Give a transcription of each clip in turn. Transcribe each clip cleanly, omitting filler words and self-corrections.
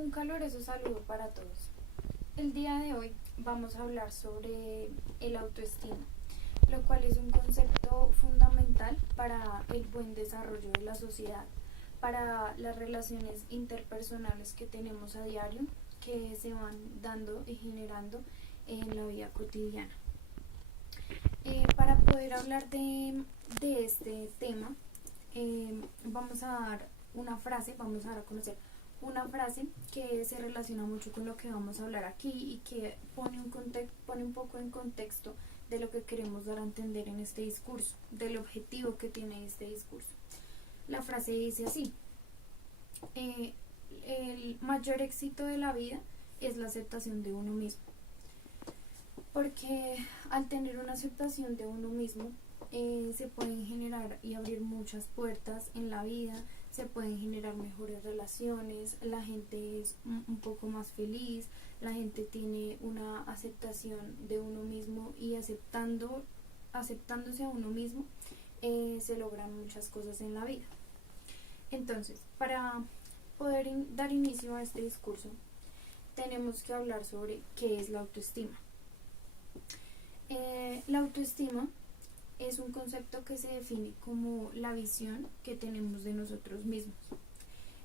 Un caluroso saludo para todos. El día de hoy vamos a hablar sobre el autoestima, lo cual es un concepto fundamental para el buen desarrollo de la sociedad, para las relaciones interpersonales que tenemos a diario, que se van dando y generando en la vida cotidiana. Para poder hablar de este tema, vamos a dar una frase, vamos a dar a conocer una frase que se relaciona mucho con lo que vamos a hablar aquí y que pone un poco en contexto de lo que queremos dar a entender en este discurso, del objetivo que tiene este discurso. La frase dice así: el mayor éxito de la vida es la aceptación de uno mismo. Porque al tener una aceptación de uno mismo, se pueden generar y abrir muchas puertas en la vida, se pueden generar mejores relaciones, la gente es un poco más feliz, la gente tiene una aceptación de uno mismo y aceptándose a uno mismo, se logran muchas cosas en la vida. Entonces, para poder dar inicio a este discurso, tenemos que hablar sobre qué es la autoestima. La autoestima es un concepto que se define como la visión que tenemos de nosotros mismos.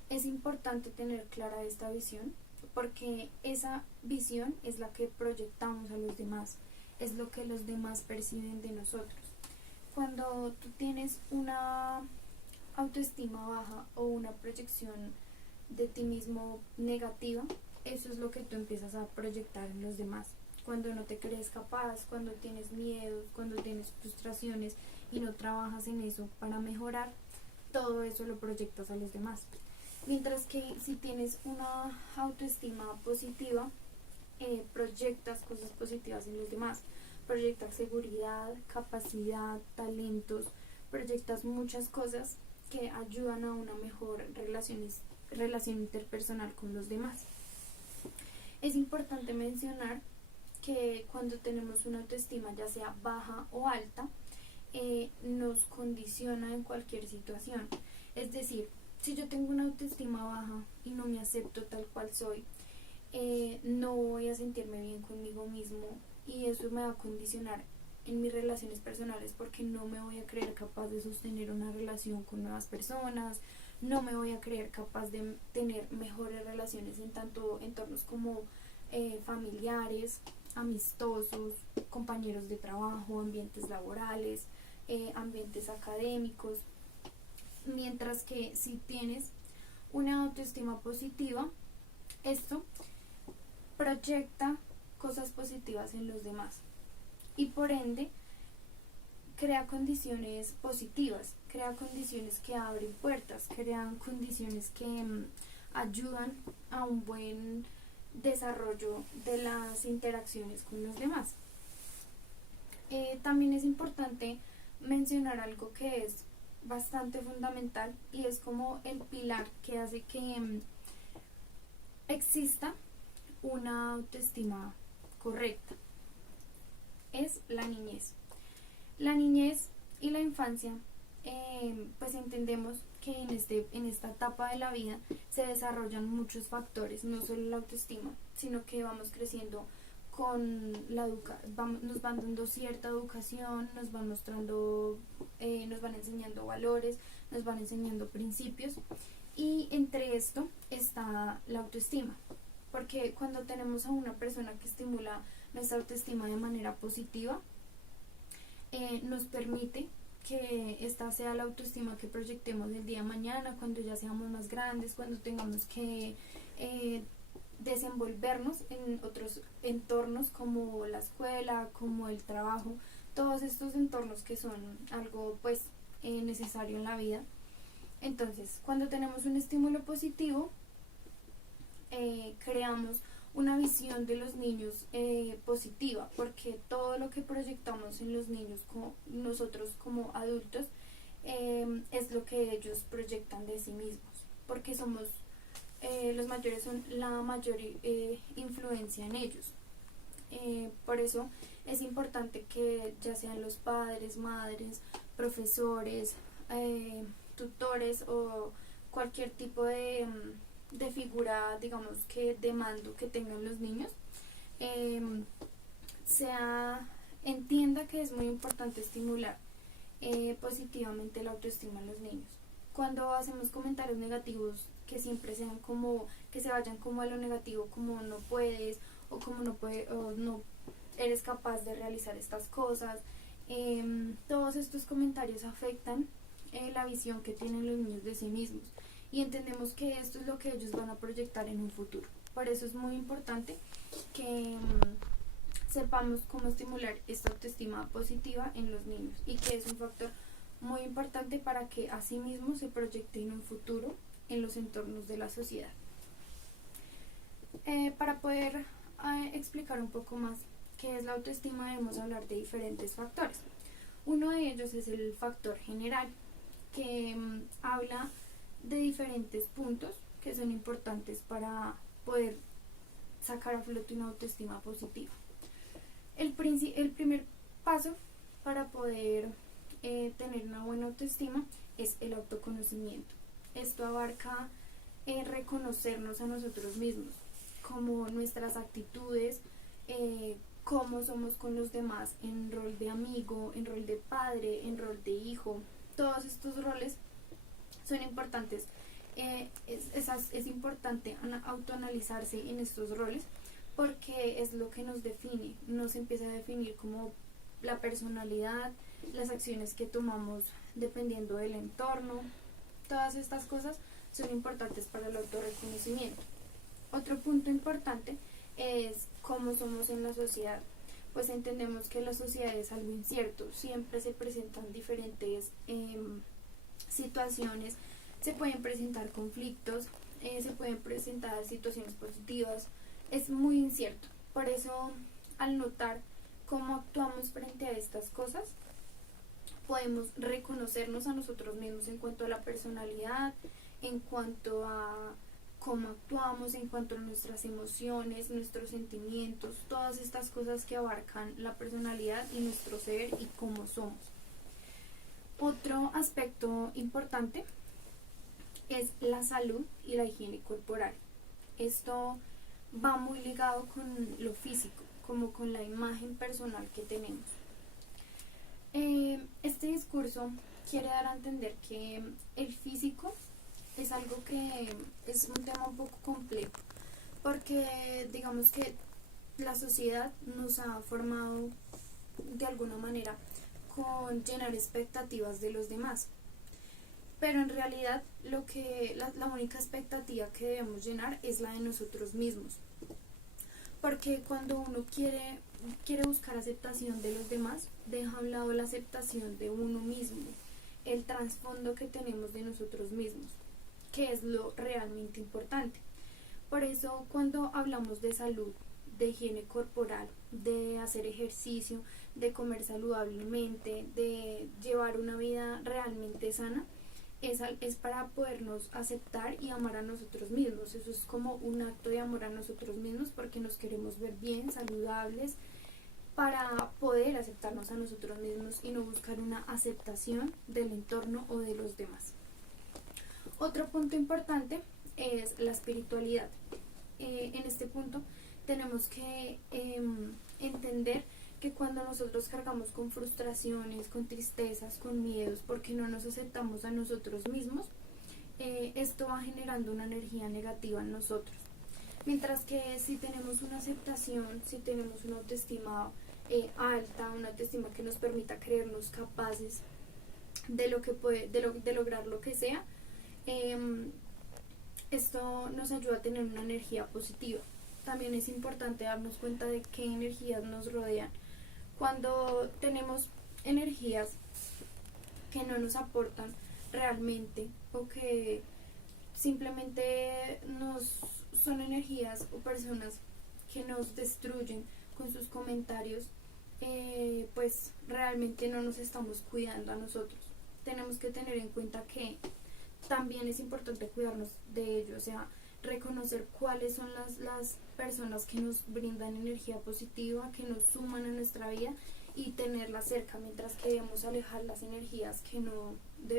Es importante tener clara esta visión porque esa visión es la que proyectamos a los demás, es lo que los demás perciben de nosotros. Cuando tú tienes una autoestima baja o una proyección de ti mismo negativa, eso es lo que tú empiezas a proyectar en los demás. Cuando no te crees capaz, cuando tienes miedos, cuando tienes frustraciones y no trabajas en eso para mejorar, todo eso lo proyectas a los demás. Mientras que si tienes una autoestima positiva, proyectas cosas positivas en los demás, proyectas seguridad, capacidad, talentos, proyectas muchas cosas que ayudan a una mejor relación interpersonal con los demás. Es importante mencionar que cuando tenemos una autoestima, ya sea baja o alta, nos condiciona en cualquier situación. Es decir, si yo tengo una autoestima baja y no me acepto tal cual soy, no voy a sentirme bien conmigo mismo y eso me va a condicionar en mis relaciones personales porque no me voy a creer capaz de sostener una relación con nuevas personas, no me voy a creer capaz de tener mejores relaciones en tanto entornos como familiares, amistosos, compañeros de trabajo, ambientes laborales, ambientes académicos. Mientras que si tienes una autoestima positiva, esto proyecta cosas positivas en los demás y por ende crea condiciones positivas, crea condiciones que abren puertas, crean condiciones que ayudan a un buen desarrollo de las interacciones con los demás. También es importante mencionar algo que es bastante fundamental y es como el pilar que hace que exista una autoestima correcta. Es la niñez. La niñez y la infancia, pues entendemos que en esta etapa de la vida se desarrollan muchos factores, no solo la autoestima, sino que vamos creciendo con nos van dando cierta educación, nos van mostrando, nos van enseñando valores, nos van enseñando principios y entre esto está la autoestima, porque cuando tenemos a una persona que estimula nuestra autoestima de manera positiva, nos permite que esta sea la autoestima que proyectemos el día de mañana, cuando ya seamos más grandes, cuando tengamos que desenvolvernos en otros entornos como la escuela, como el trabajo, todos estos entornos que son algo pues necesario en la vida. Entonces, cuando tenemos un estímulo positivo, creamos una visión de los niños positiva, porque todo lo que proyectamos en los niños, nosotros como adultos, es lo que ellos proyectan de sí mismos, porque somos los mayores, son la mayor influencia en ellos. Por eso es importante que ya sean los padres, madres, profesores, tutores o cualquier tipo de figura, digamos que de mando que tengan los niños, entienda que es muy importante estimular positivamente la autoestima en los niños. Cuando hacemos comentarios negativos que siempre sean como, que se vayan como a lo negativo, como no puedes, o como o no eres capaz de realizar estas cosas, todos estos comentarios afectan la visión que tienen los niños de sí mismos, y entendemos que esto es lo que ellos van a proyectar en un futuro. Por eso es muy importante que sepamos cómo estimular esta autoestima positiva en los niños, y que es un factor muy importante para que asimismo se proyecte en un futuro en los entornos de la sociedad. Para poder explicar un poco más qué es la autoestima, debemos hablar de diferentes factores. Uno de ellos es el factor general, que habla de diferentes puntos que son importantes para poder sacar a flote una autoestima positiva. El primer paso para poder tener una buena autoestima es el autoconocimiento. Esto abarca reconocernos a nosotros mismos, como nuestras actitudes, cómo somos con los demás en rol de amigo, en rol de padre, en rol de hijo. Todos estos roles son importantes. Es importante autoanalizarse en estos roles, porque es lo que nos define, nos empieza a definir como la personalidad, las acciones que tomamos dependiendo del entorno. Todas estas cosas son importantes para el autorreconocimiento. Otro punto importante es cómo somos en la sociedad. Pues entendemos que la sociedad es algo incierto, siempre se presentan diferentes situaciones, se pueden presentar conflictos, se pueden presentar situaciones positivas, es muy incierto. Por eso, al notar cómo actuamos frente a estas cosas, podemos reconocernos a nosotros mismos en cuanto a la personalidad, en cuanto a cómo actuamos, en cuanto a nuestras emociones, nuestros sentimientos, todas estas cosas que abarcan la personalidad y nuestro ser y cómo somos. Otro aspecto importante es la salud y la higiene corporal. Esto va muy ligado con lo físico, como con la imagen personal que tenemos. Este discurso quiere dar a entender que el físico es algo que es un tema un poco complejo, porque digamos que la sociedad nos ha formado de alguna manera con llenar expectativas de los demás, pero en realidad la única expectativa que debemos llenar es la de nosotros mismos, porque cuando uno quiere buscar aceptación de los demás, deja a un lado la aceptación de uno mismo, el trasfondo que tenemos de nosotros mismos, que es lo realmente importante. Por eso, cuando hablamos de salud, de higiene corporal, de hacer ejercicio, de comer saludablemente, de llevar una vida realmente sana, es para podernos aceptar y amar a nosotros mismos. Eso es como un acto de amor a nosotros mismos, porque nos queremos ver bien, saludables, para poder aceptarnos a nosotros mismos y no buscar una aceptación del entorno o de los demás. Otro punto importante es la espiritualidad. En este punto tenemos que entender que cuando nosotros cargamos con frustraciones, con tristezas, con miedos, porque no nos aceptamos a nosotros mismos, esto va generando una energía negativa en nosotros. Mientras que si tenemos una aceptación, si tenemos una autoestima alta, una autoestima que nos permita creernos capaces de lograr lo que sea, esto nos ayuda a tener una energía positiva. También es importante darnos cuenta de qué energías nos rodean. Cuando tenemos energías que no nos aportan realmente, o que simplemente son energías o personas que nos destruyen con sus comentarios, pues realmente no nos estamos cuidando a nosotros. Tenemos que tener en cuenta que también es importante cuidarnos de ello, o sea, reconocer cuáles son las personas que nos brindan energía positiva, que nos suman a nuestra vida, y tenerlas cerca, mientras que debemos alejar las energías que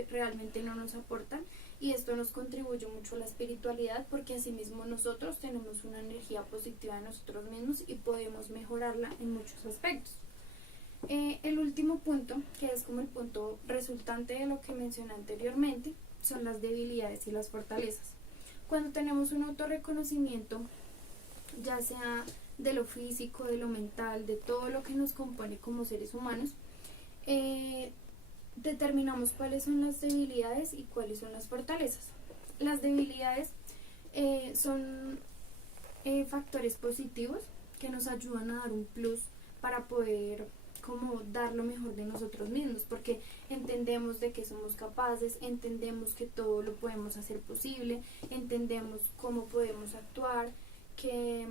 realmente no nos aportan, y esto nos contribuye mucho a la espiritualidad, porque asimismo nosotros tenemos una energía positiva de nosotros mismos y podemos mejorarla en muchos aspectos. El último punto, que es como el punto resultante de lo que mencioné anteriormente, son las debilidades y las fortalezas. Cuando tenemos un autorreconocimiento, ya sea de lo físico, de lo mental, de todo lo que nos compone como seres humanos, determinamos cuáles son las debilidades y cuáles son las fortalezas. Las debilidades son factores positivos que nos ayudan a dar un plus para poder como dar lo mejor de nosotros mismos, porque entendemos de que somos capaces, entendemos que todo lo podemos hacer posible, entendemos cómo podemos actuar, que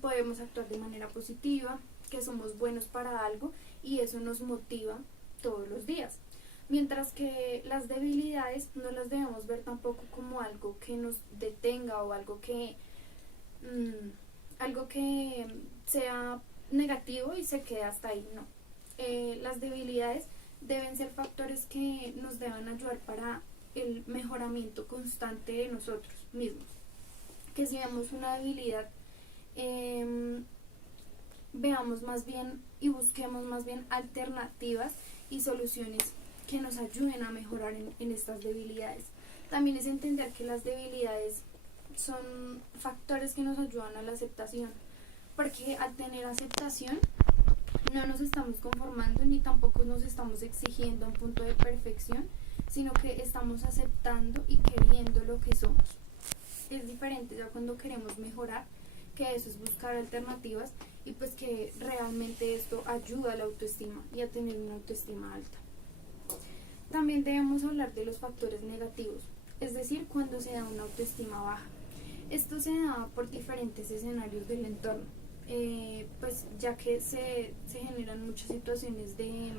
podemos actuar de manera positiva, que somos buenos para algo, y eso nos motiva todos los días. Mientras que las debilidades no las debemos ver tampoco como algo que nos detenga o algo que sea negativo y se quede hasta ahí, no. Las debilidades deben ser factores que nos deban ayudar para el mejoramiento constante de nosotros mismos. Que si vemos una debilidad, veamos más bien y busquemos más bien alternativas y soluciones que nos ayuden a mejorar en estas debilidades. También es entender que las debilidades son factores que nos ayudan a la aceptación, porque al tener aceptación no nos estamos conformando ni tampoco nos estamos exigiendo a un punto de perfección, sino que estamos aceptando y queriendo lo que somos. Es diferente ya cuando queremos mejorar, que eso es buscar alternativas, y pues que realmente esto ayuda a la autoestima y a tener una autoestima alta. También debemos hablar de los factores negativos, es decir, cuando se da una autoestima baja. Esto se da por diferentes escenarios del entorno, pues ya que se generan muchas situaciones de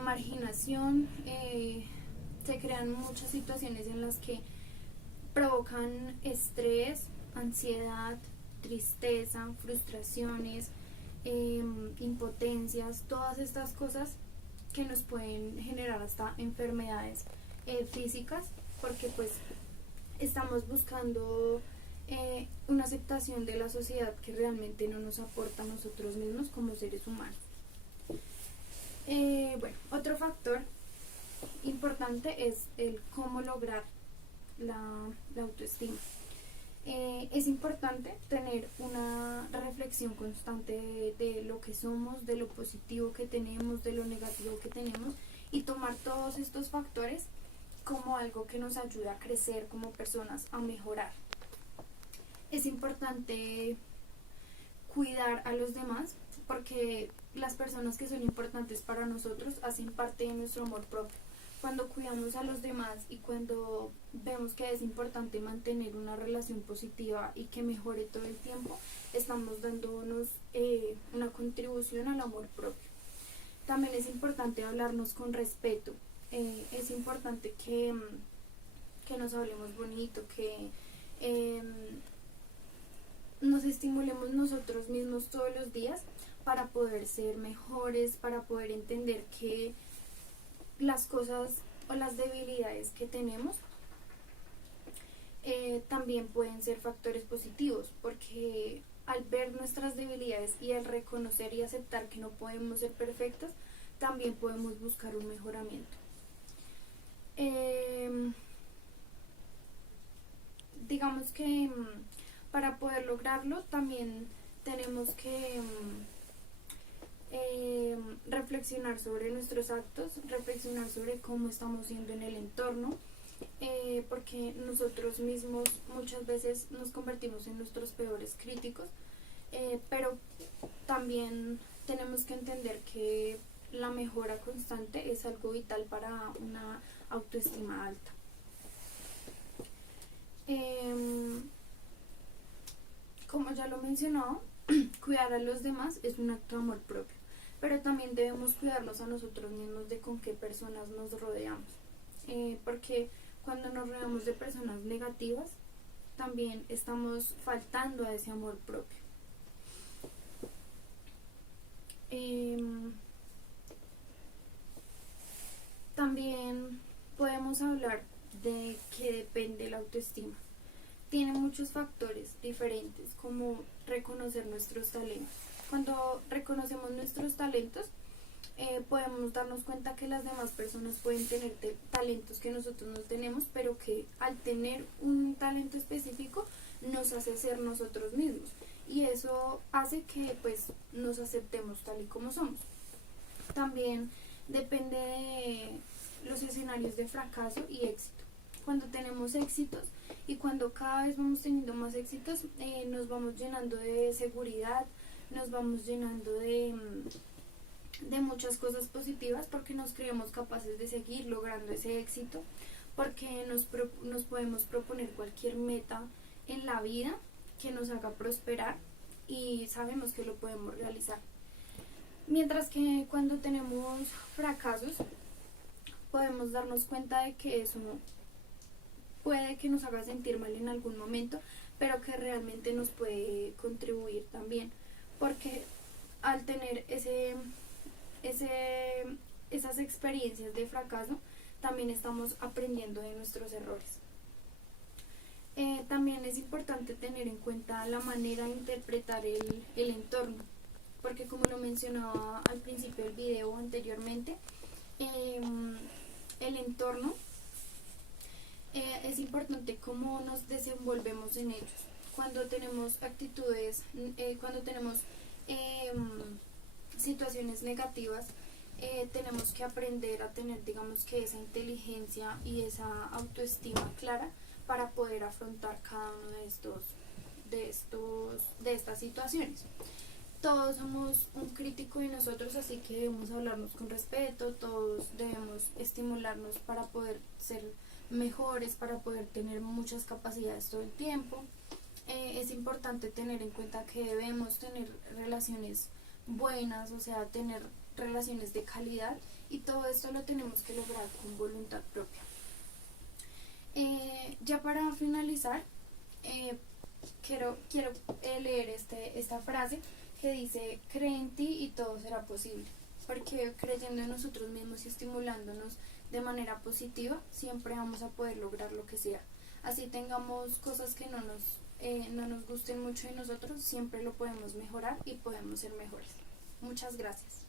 marginación, se crean muchas situaciones en las que provocan estrés, ansiedad, tristeza, frustraciones, impotencias, todas estas cosas que nos pueden generar hasta enfermedades físicas, porque pues estamos buscando una aceptación de la sociedad que realmente no nos aporta a nosotros mismos como seres humanos. Bueno, otro factor importante es el cómo lograr la autoestima. Es importante tener una reflexión constante de lo que somos, de lo positivo que tenemos, de lo negativo que tenemos, y tomar todos estos factores como algo que nos ayuda a crecer como personas, a mejorar. Es importante cuidar a los demás, porque las personas que son importantes para nosotros hacen parte de nuestro amor propio. Cuando cuidamos a los demás y cuando vemos que es importante mantener una relación positiva y que mejore todo el tiempo, estamos dándonos una contribución al amor propio. También es importante hablarnos con respeto. Es importante que nos hablemos bonito, que nos estimulemos nosotros mismos todos los días para poder ser mejores, para poder entender que las cosas o las debilidades que tenemos también pueden ser factores positivos, porque al ver nuestras debilidades y al reconocer y aceptar que no podemos ser perfectos, también podemos buscar un mejoramiento. Digamos que para poder lograrlo también tenemos que reflexionar sobre nuestros actos, reflexionar sobre cómo estamos siendo en el entorno, porque nosotros mismos muchas veces nos convertimos en nuestros peores críticos, pero también tenemos que entender que la mejora constante es algo vital para una autoestima alta. Como ya lo mencionaba, cuidar a los demás es un acto de amor propio, pero también debemos cuidarnos a nosotros mismos de con qué personas nos rodeamos, porque cuando nos rodeamos de personas negativas también estamos faltando a ese amor propio. También podemos hablar de que depende la autoestima. Tiene muchos factores diferentes, como reconocer nuestros talentos. Cuando reconocemos nuestros talentos, podemos darnos cuenta que las demás personas pueden tener talentos que nosotros no tenemos, pero que al tener un talento específico nos hace ser nosotros mismos, y eso hace que pues nos aceptemos tal y como somos. También depende de los escenarios de fracaso y éxito. Cuando tenemos éxitos y cuando cada vez vamos teniendo más éxitos, nos vamos llenando de seguridad, nos vamos llenando de muchas cosas positivas, porque nos creemos capaces de seguir logrando ese éxito, porque nos podemos proponer cualquier meta en la vida que nos haga prosperar y sabemos que lo podemos realizar. Mientras que cuando tenemos fracasos, podemos darnos cuenta de que eso puede que nos haga sentir mal en algún momento, pero que realmente nos puede contribuir también, porque al tener esas experiencias de fracaso, también estamos aprendiendo de nuestros errores. También es importante tener en cuenta la manera de interpretar el entorno, porque como lo mencionaba al principio del video anteriormente, el entorno es importante cómo nos desenvolvemos en ellos. Cuando tenemos actitudes, cuando tenemos situaciones negativas, tenemos que aprender a tener, digamos, que esa inteligencia y esa autoestima clara para poder afrontar cada uno de estas situaciones. Todos somos un crítico de nosotros, así que debemos hablarnos con respeto, todos debemos estimularnos para poder ser mejores, para poder tener muchas capacidades todo el tiempo. Es importante tener en cuenta que debemos tener relaciones buenas, o sea, tener relaciones de calidad, y todo esto lo tenemos que lograr con voluntad propia. Ya para finalizar, quiero leer esta frase que dice: cree en ti y todo será posible, porque creyendo en nosotros mismos y estimulándonos de manera positiva, siempre vamos a poder lograr lo que sea. Así tengamos cosas que no nos gusten mucho de nosotros, siempre lo podemos mejorar y podemos ser mejores. Muchas gracias.